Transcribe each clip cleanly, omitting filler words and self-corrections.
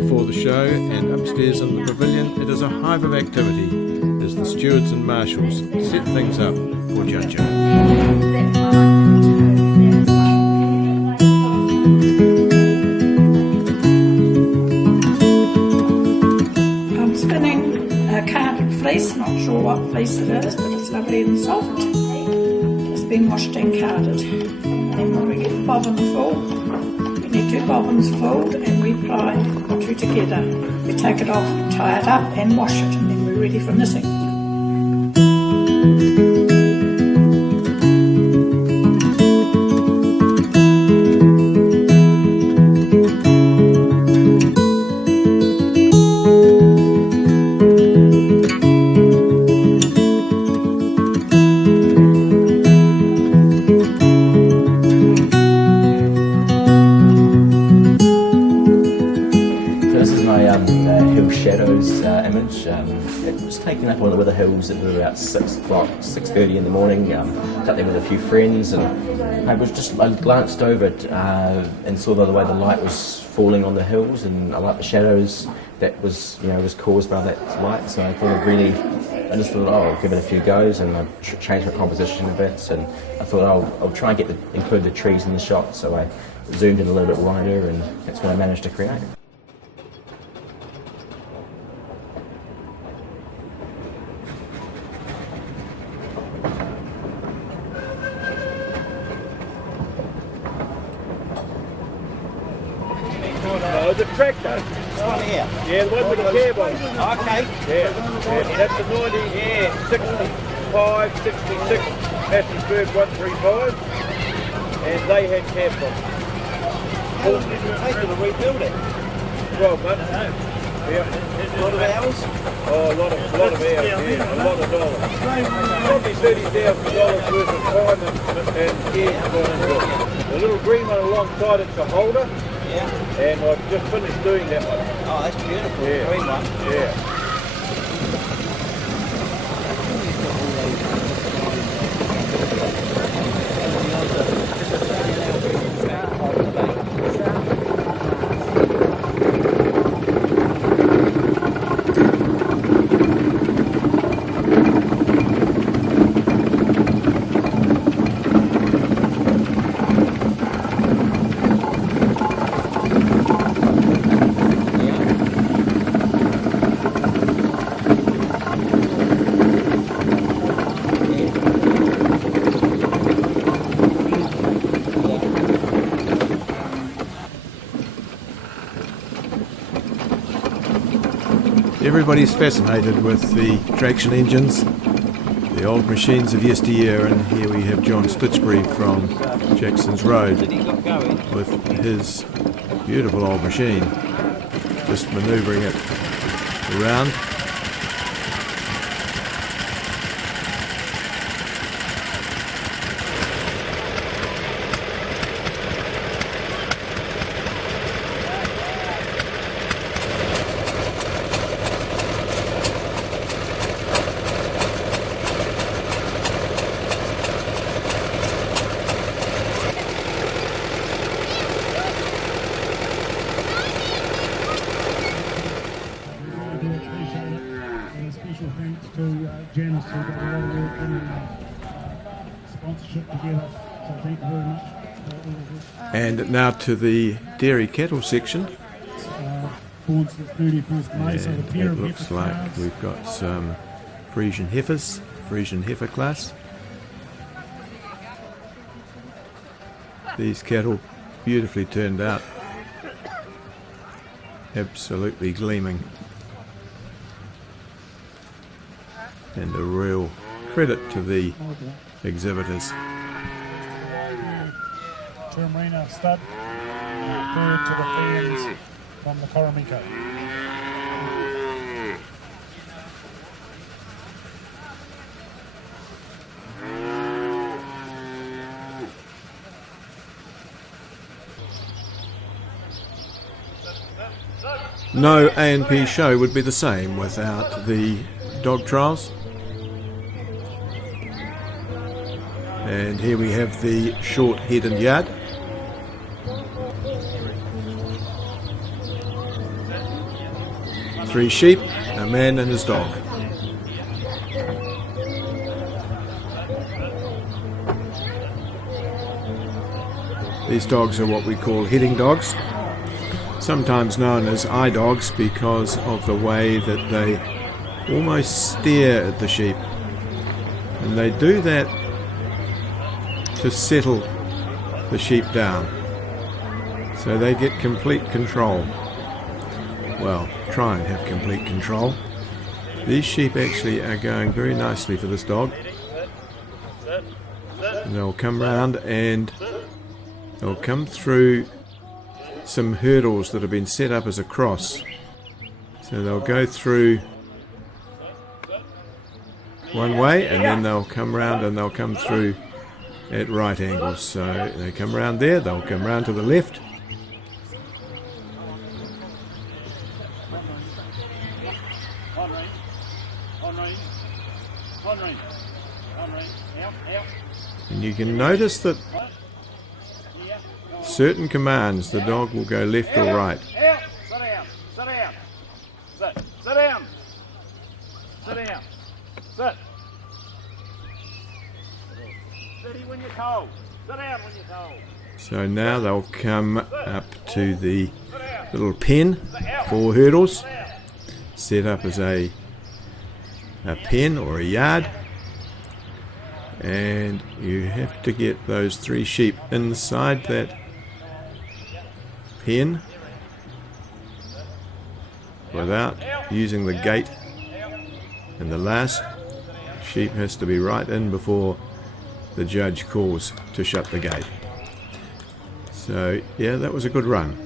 before the show, and upstairs in the pavilion it is a hive of activity as the stewards and marshals set things up for judging. I'm spinning a carded fleece, not sure what fleece it is, but it's lovely and soft. It's been washed and carded. And when we get the bobbin full, we need 2 bobbins full, and we ply 2 together. We take it off, tie it up and wash it, and then we're ready for knitting. Shadows image. It was taken up on one of the hills at about 6:30 in the morning. Up there with a few friends, and I glanced over it and saw the way the light was falling on the hills, and I liked the shadows that was caused by that light. So I just thought, I'll give it a few goes, and I changed my composition a bit, and I thought I'll try and include the trees in the shot. So I zoomed in a little bit wider, and that's what I managed to create. The tractor. This one here? Yeah, the one with the cab on. Okay. Yeah. That's the 65, 66 Matthews 135, and they had cabs on. How long did it take you to rebuild it? 12 months. Yeah. A lot of hours? Oh, a lot of hours, yeah, a lot of dollars. Probably $30,000 worth of time and gears gone into it. The little green one alongside it's a holder. Yeah. And I've just finished doing that one. Oh, that's beautiful. Yeah. The green one. Yeah. Everybody's fascinated with the traction engines, the old machines of yesteryear, and here we have John Stitchbury from Jackson's Road with his beautiful old machine, just manoeuvring it around. Special thanks to Janice, who got a lot of work in sponsorship together. So thank you very much. And now to the dairy cattle section. Born since 31st May, so the pair It of looks heifer like calves. we've got some Frisian heifers, Frisian heifer class. These cattle beautifully turned out, absolutely gleaming, and a real credit to the exhibitors. Termarina stud, third to the fans from the Coromiko. No A&P show would be the same without the dog trials. And here we have the short head and yard. 3 sheep, a man and his dog. These dogs are what we call heading dogs, sometimes known as eye dogs because of the way that they almost stare at the sheep. And they do that to settle the sheep down, so they get complete control. Well, try and have complete control. These sheep actually are going very nicely for this dog. And they'll come round and they'll come through some hurdles that have been set up as a cross. So they'll go through one way and then they'll come round and they'll come through at right angles. So they come round there, they'll come round to the left. And you can notice that certain commands the dog will go left or right. Sit down. Sit down. Sit down. Sit down. Sit. Steady when you're cold. Sit down when you're cold. So now they'll come up to the little pen, 4 hurdles, set up as a pen or a yard. And you have to get those 3 sheep inside that pen without using the gate, and the last sheep has to be right in before the judge calls to shut the gate. So yeah, that was a good run.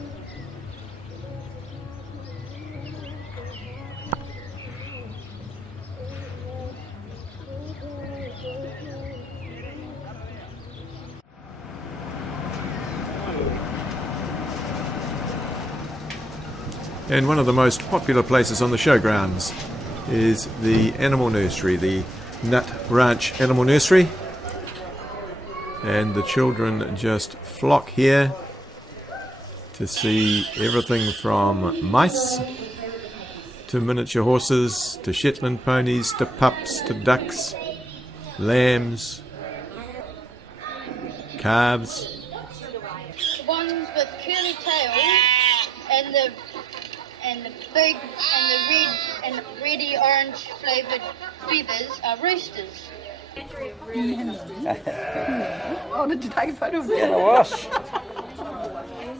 And one of the most popular places on the showgrounds is the animal nursery, the Nut Ranch Animal Nursery. And the children just flock here to see everything from mice to miniature horses to Shetland ponies to pups to ducks, lambs, calves. The ones with curly tails and the big and the reddy orange flavoured feathers are roosters. Oh, did you take a photo of that? Yeah, wash.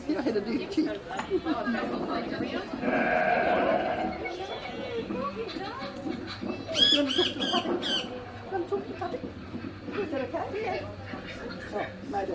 You know how to do it cheap. You want to talk to the puppy? Is that okay? Yeah. Oh, maybe.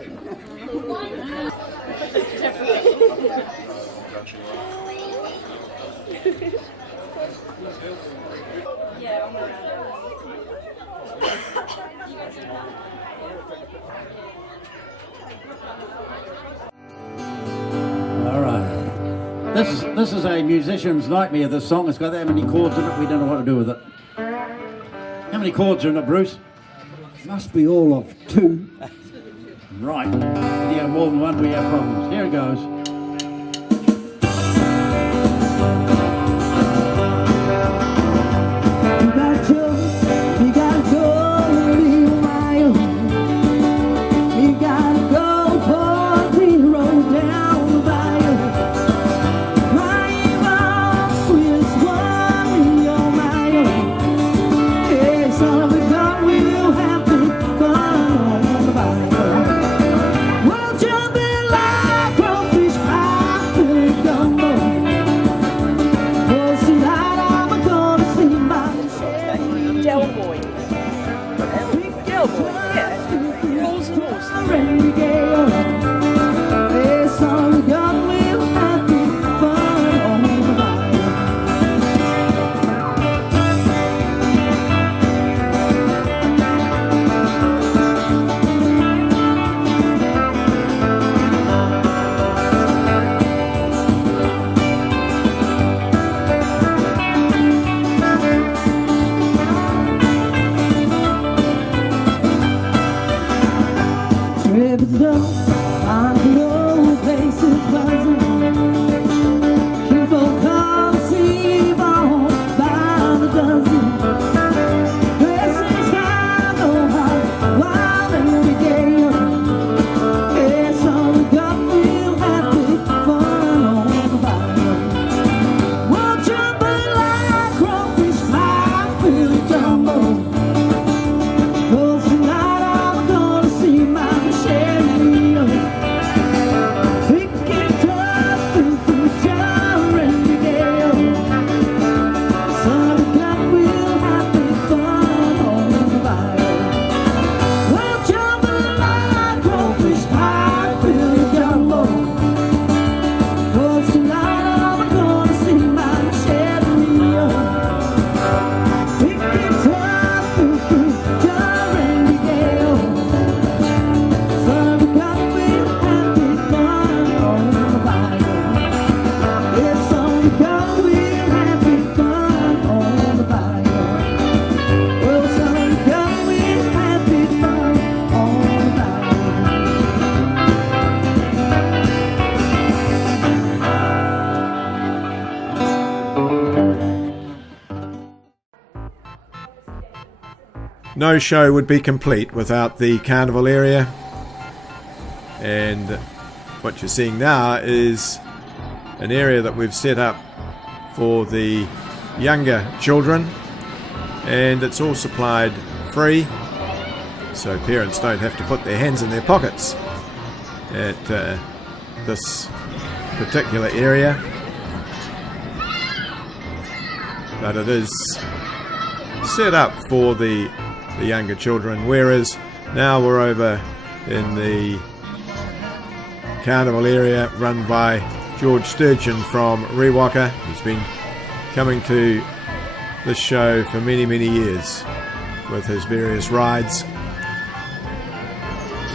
All right. This is a musician's nightmare, this song. It's got that many chords in it, we don't know what to do with it. How many chords are in it, Bruce? Must be all of 2. Right. If you have more than one, we have problems. Here it goes. You gotta go a little mile. You gotta go for the road down the bayou. Drive on Swiss one in your mile. Hey, son of a gun, we'll have to run on the bayou. We'll jump in like crawfish pie and gumbo. Oh, tonight I'm gonna see my Del boy. Big Del boy, yeah. Rolls and rolls. People come see some going happy fun on the bayou. Well, some going happy fun on the bayou. No show would be complete without the carnival area, and what you're seeing now is an area that we've set up for the younger children, and it's all supplied free, so parents don't have to put their hands in their pockets at this particular area, but it is set up for the younger children, whereas now we're over in the carnival area run by George Sturgeon from Rewaka. He's been coming to this show for many years with his various rides.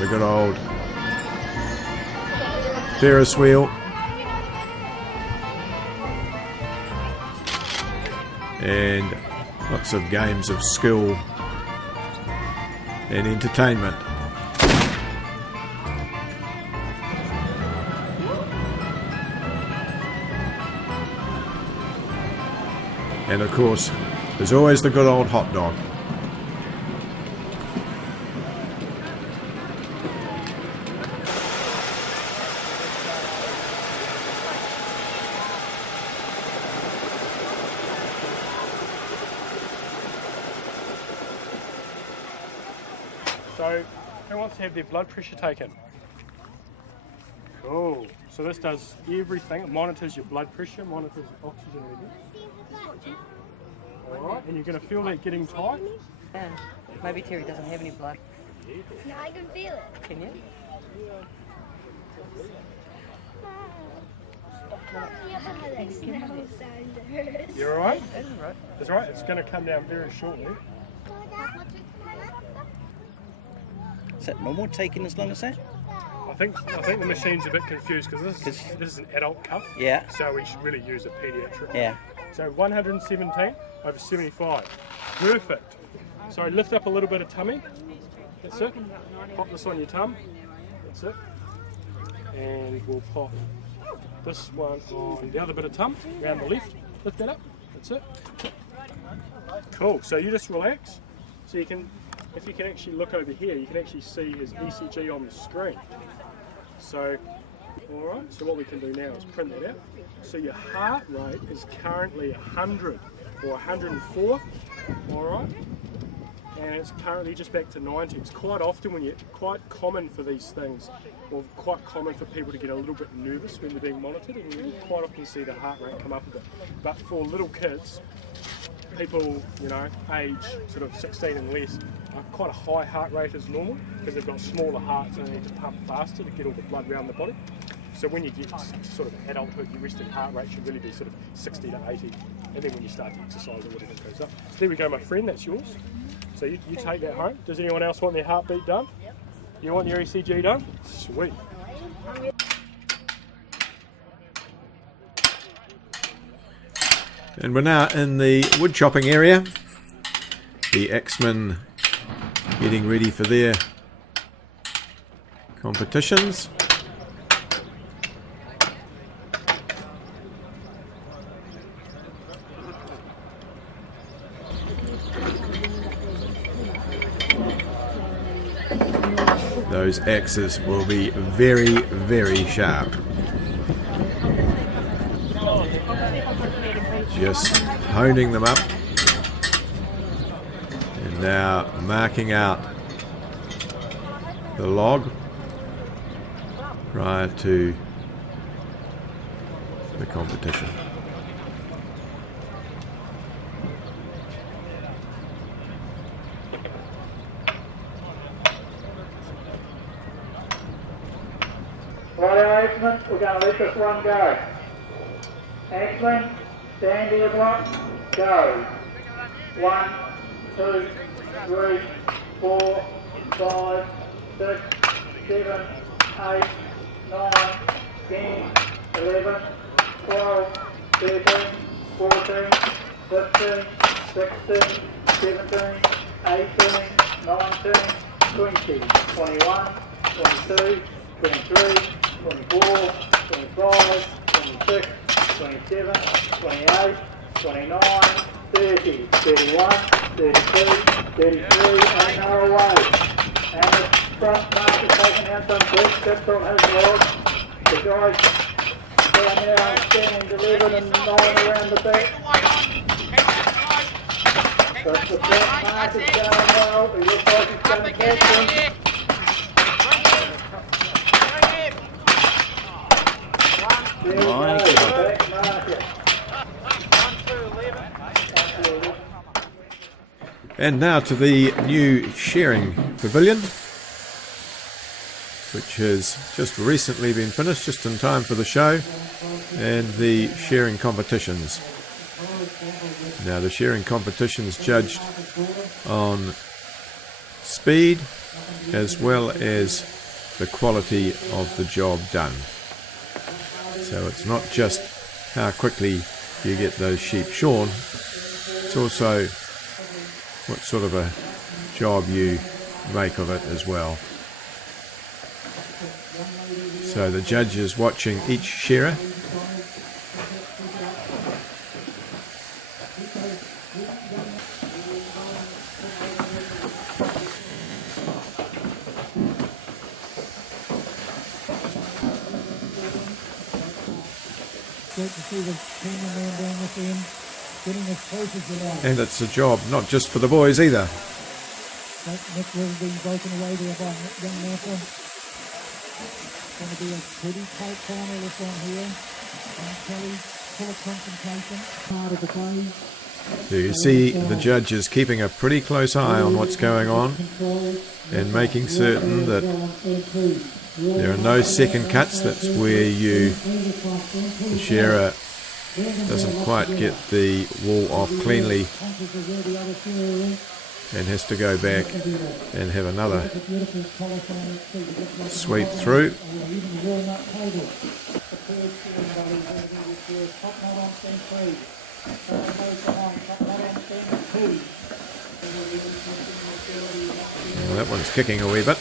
The good old Ferris wheel and lots of games of skill and entertainment. And of course, there's always the good old hot dog. So, who wants to have their blood pressure taken? Cool. So this does everything. It monitors your blood pressure, monitors your oxygen level. Alright, and you're going to feel that getting tight? Yeah. Maybe Terry doesn't have any blood. No, I can feel it. Can you? You're alright? That's alright. That's right. It's going to come down very shortly. Is that normal taking as long as that? I think the machine's a bit confused because this is an adult cuff. Yeah. So we should really use a pediatric. Yeah. So 117 over 75. Perfect. So lift up a little bit of tummy. That's it. Pop this on your tum. That's it. And we'll pop this one on the other bit of tum, around the left. Lift that up. That's it. Cool. So you just relax. So you can, if you can actually look over here, you can actually see his ECG on the screen. So, alright, so what we can do now is print that out. So your heart rate is currently 100 or 104, alright? And it's currently just back to 90. It's quite often quite common for these things, or quite common for people to get a little bit nervous when they're being monitored, and you quite often see the heart rate come up a bit. But for little kids, people, you know, age sort of 16 and less, quite a high heart rate is normal because they've got smaller hearts and they need to pump faster to get all the blood around the body. So when you get to sort of adulthood, your resting heart rate should really be sort of 60 to 80, and then when you start to exercise, everything goes up. So there we go, my friend, that's yours. So you take that home. Does anyone else want their heartbeat done? You want your ECG done? Sweet. And we're now in the wood chopping area. The axemen getting ready for their competitions. Those axes will be very sharp. Just honing them up and now marking out the log prior to the competition. Right, Axeman, we're going to let this one go. Axeman, stand to your block, go. 1, 2, 3, 4, 5, 6, 7, 8, 9, 10, 11, 12, 13, 14, 15, 16, 17, 18, 19, 20, 21, 22, 23, 24, 25, 26, 27, 28, 29, 30, 31, 32, 33, and now away. And the front mark is taking out some big steps on his log. The guys down there standing 11 and 9 around the back. But the front mark is going well. It looks like it's going to catch him. There we go, back marker. And now to the new shearing pavilion, which has just recently been finished, just in time for the show, and the shearing competitions. Now the shearing competitions judged on speed as well as the quality of the job done. So it's not just how quickly you get those sheep shorn, it's also what sort of a job you make of it as well. So the judge is watching each shearer. Great to see the cameraman down this end, getting as close as you like. And it's a job not just for the boys either. That neck will be broken away there by young Napa. It's going to be a pretty tight final this one here. Kelly, full of concentration. Part of the day. So you see the judge is keeping a pretty close eye on what's going on and making certain that there are no second cuts. That's where the shearer doesn't quite get the wool off cleanly and has to go back and have another sweep through. Well, that one's kicking a wee bit,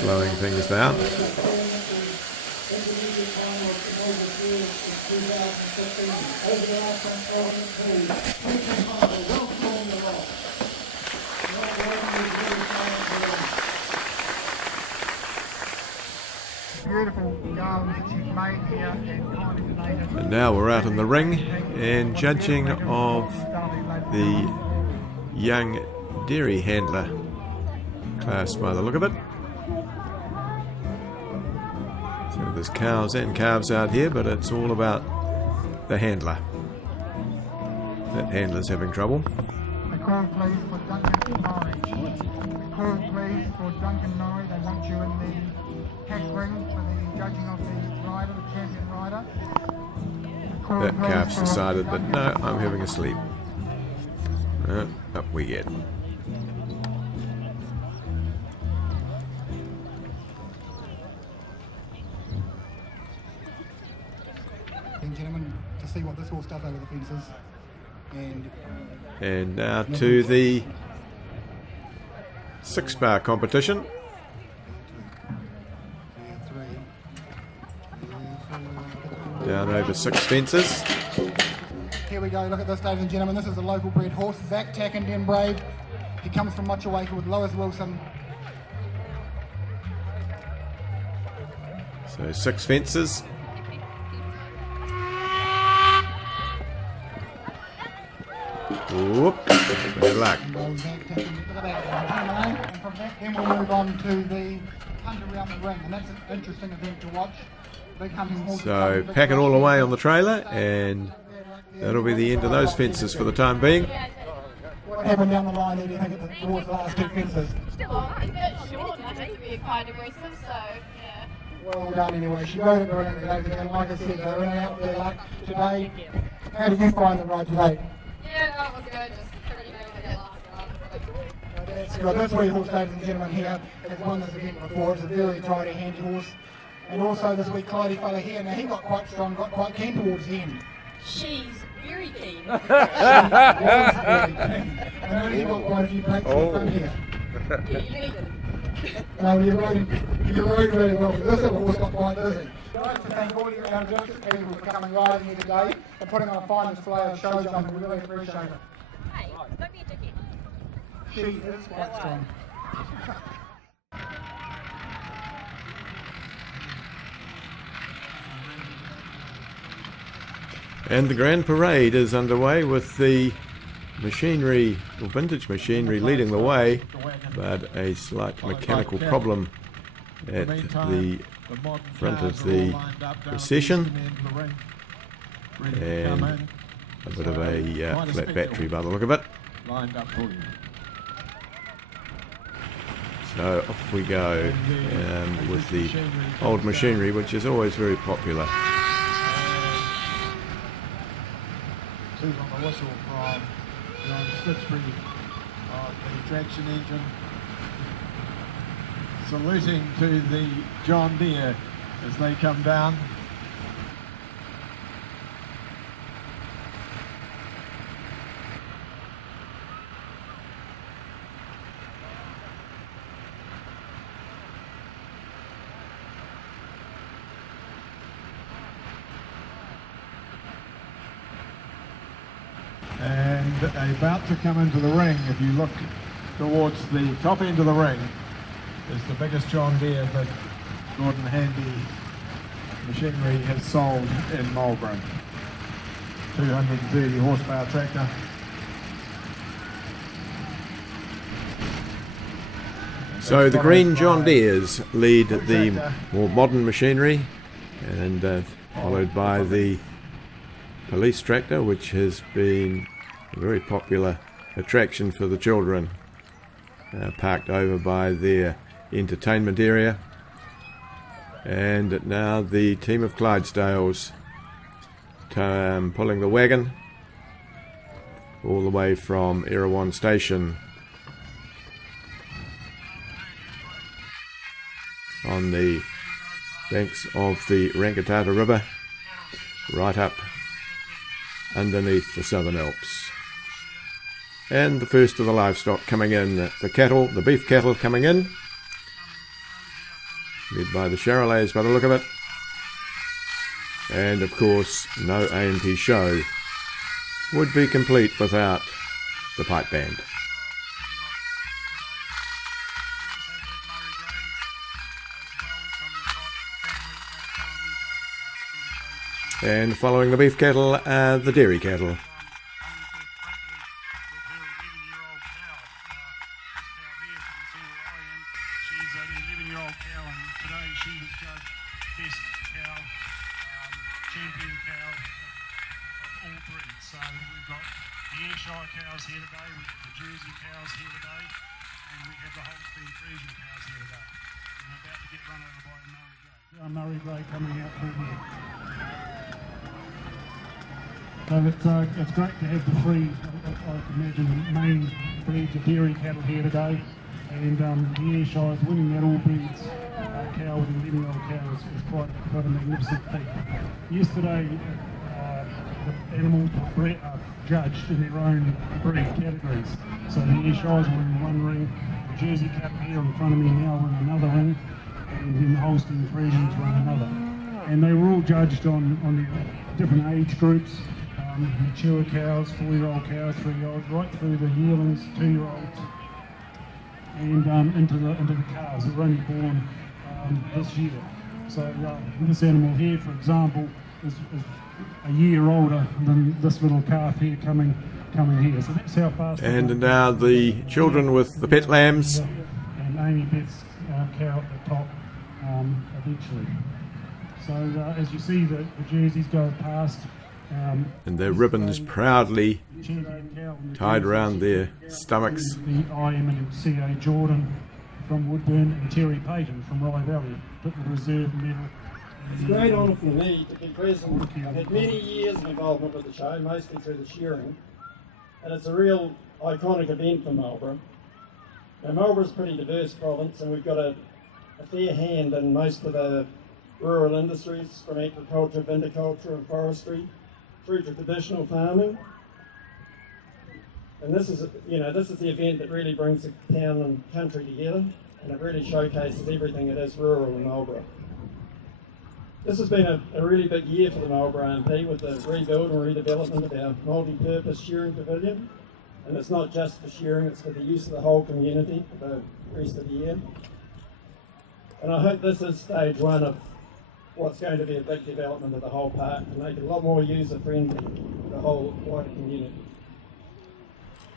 slowing things down. Beautiful garlands that she's made here and kind of donated. And now we're out in the ring and judging of the young dairy handler class by the look of it. So there's cows and calves out here, but it's all about the handler. That handler's having trouble. The call please for Duncan Norrie. The call please for Duncan Norrie. They want you in the cash ring for the judging of the rider, the champion rider. That calf's decided that no, I'm having a sleep. Up we get. Gentlemen, to see what this horse does over the fences. And now to the 6-bar competition. Down over 6 fences. Here we go, look at this, ladies and gentlemen. This is a local bred horse, Zach Tackenden Brave. He comes from Motueka with Lois Wilson. So 6 fences. Whoop, good luck. And from that, then we'll move on to the hunt around the ring, and that's an interesting event to watch. Big hunting horses. So pack it all away on the trailer, and that'll be the end of those fences for the time being. What happened down the line, do you think, towards the last 2 fences? Quite aggressive, so yeah. Well done anyway. She rode it brilliantly, ladies and gentlemen. Like I said, they're in and out there luck today. How did you find the ride today? Yeah, that was good. Just pretty good to get last That's good. That's where horse, ladies and gentlemen, here has won this event before. It's a very tried handy horse. And also this wee Clydie fella here, now he got quite strong, got quite keen towards the end. She's very keen. She was very keen. I know you got quite a few plates in front here. No, you rode really well. This horse got quite busy. I'd like to thank all you people for coming riding here today and putting on a fine display of show jumping. We really appreciate it. Hey, don't be a dickhead. She is quite strong. And the Grand Parade is underway with the machinery, or vintage machinery, leading the way, but a slight mechanical problem at the front of the procession, and a bit of a flat battery by the look of it. So off we go with the old machinery, which is always very popular. Two on the whistle from John Stitchbury of the traction engine, saluting to the John Deere as they come down. And about to come into the ring, if you look towards the top end of the ring, is the biggest John Deere that Gordon Handy Machinery has sold in Marlborough. 230 horsepower tractor. So the green John Deeres lead the more modern machinery, and followed by the police tractor, which has been a very popular attraction for the children, parked over by their entertainment area. And now the team of Clydesdales pulling the wagon all the way from Erewhon Station on the banks of the Rangitata River, right up underneath the Southern Alps. And the first of the livestock coming in, the cattle, the beef cattle coming in, led by the Charolais by the look of it. And of course, no A&P show would be complete without the pipe band. And following the beef cattle, the dairy cattle. She's an 11-year-old cow, and today she was judged best cow, champion cow of all breeds. So we've got the Ayrshire cows here today, we've got the Jersey cows here today, and we have the Holstein Friesian cows here today. And we're about to get run over by a Murray Grey. Murray Grey coming out through here. So it's great to have the three, I imagine, main breeds of dairy cattle here today. And the Ayrshire winning that all breeds cow with 11-year-old cow is quite a magnificent feat. Yesterday, the animals were judged in their own breed categories. So the Ayrshire's were in one ring, the Jersey cattle here in front of me now were in another ring, and then the Holstein Friesians were in another. And they were all judged on the different age groups. Mature cows, 4-year-old cows, 3-year-olds, right through the yearlings, 2-year-olds, and into the calves that were only born this year. So this animal here, for example, is a year older than this little calf here coming here. So that's how fast. And now the children with the pet lambs. And Amy Beth's cow at the top eventually. So as you see, the jerseys go past. And their ribbons proudly tied around their stomachs. The IM and CA Jordan from Woodburn and Terry Payton from Rye Valley took the reserve medal. It's a great honour for me to be present. I've had many years of involvement with the show, mostly through the shearing, and it's a real iconic event for Marlborough. Now, Marlborough's a pretty diverse province, and we've got a fair hand in most of the rural industries from agriculture, viticulture and forestry through to traditional farming. And this is the event that really brings the town and country together, and it really showcases everything that is rural in Marlborough. This has been a really big year for the Marlborough A&P with the rebuild and redevelopment of our multi-purpose shearing pavilion. And it's not just for shearing, it's for the use of the whole community for the rest of the year. And I hope this is stage one of what's going to be a big development of the whole park to make it a lot more user-friendly for the whole wider community.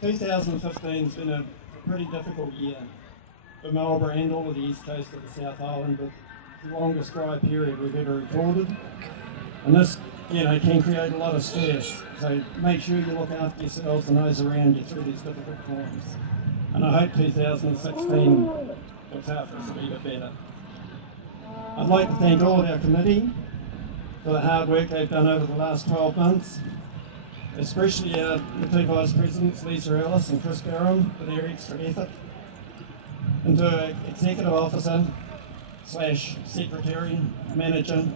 2015 has been a pretty difficult year for Marlborough and all of the east coast of the South Island, with the longest dry period we've ever recorded. And this, can create a lot of stress. So make sure you look after yourselves and those around you through these difficult times. And I hope 2016 looks out for us a wee bit better. I'd like to thank all of our committee for the hard work they've done over the last 12 months, especially the two Vice Presidents, Lisa Ellis and Chris Barham, for their extra effort. And to our Executive Officer / Secretary, Manager,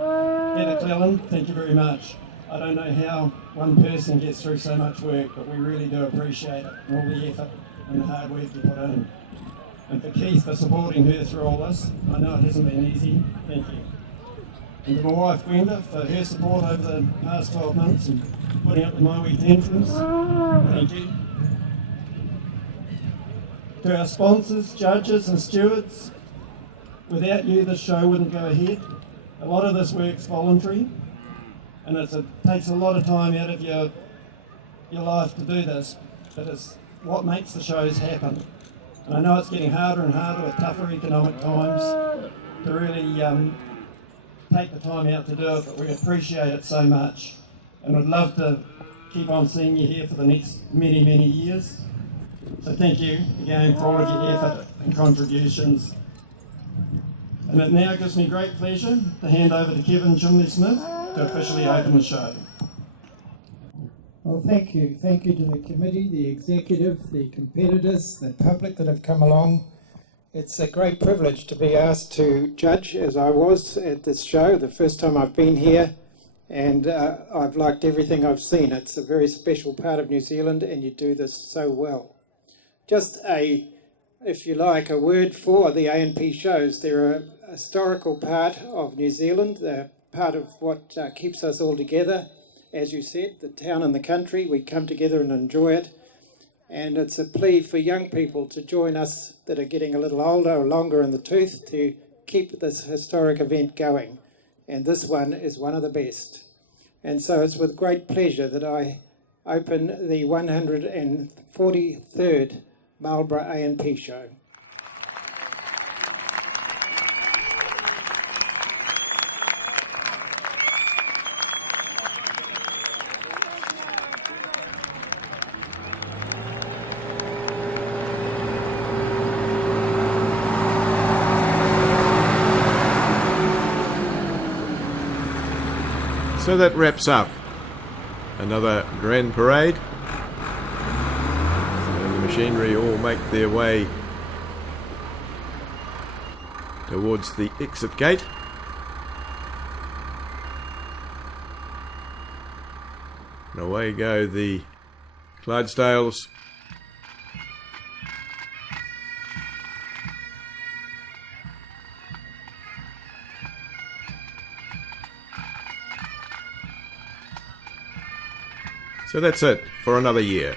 Heather Cleland, thank you very much. I don't know how one person gets through so much work, but we really do appreciate it, and all the effort and the hard work you put in. And for Keith for supporting her through all this. I know it hasn't been easy, thank you. And to my wife Gwenda for her support over the past 12 months and putting up with my wee tantrums, thank you. To our sponsors, judges and stewards, without you this show wouldn't go ahead. A lot of this work's voluntary, and it takes a lot of time out of your life to do this, but it's what makes the shows happen. And I know it's getting harder and harder with tougher economic times to really take the time out to do it, but we appreciate it so much. And I'd love to keep on seeing you here for the next many, many years. So thank you again for all of your effort and contributions. And it now gives me great pleasure to hand over to Kevin Chimley-Smith to officially open the show. Well, thank you. Thank you to the committee, the executive, the competitors, the public that have come along. It's a great privilege to be asked to judge, as I was at this show, the first time I've been here, and I've liked everything I've seen. It's a very special part of New Zealand, and you do this so well. Just if you like, a word for the A&P shows. They're a historical part of New Zealand. They're part of what keeps us all together. As you said, the town and the country, we come together and enjoy it. And it's a plea for young people to join us that are getting a little older or longer in the tooth to keep this historic event going. And this one is one of the best. And so it's with great pleasure that I open the 143rd Marlborough A&P Show. So that wraps up another grand parade. So the machinery all make their way towards the exit gate. And away go the Clydesdales. So that's it for another year.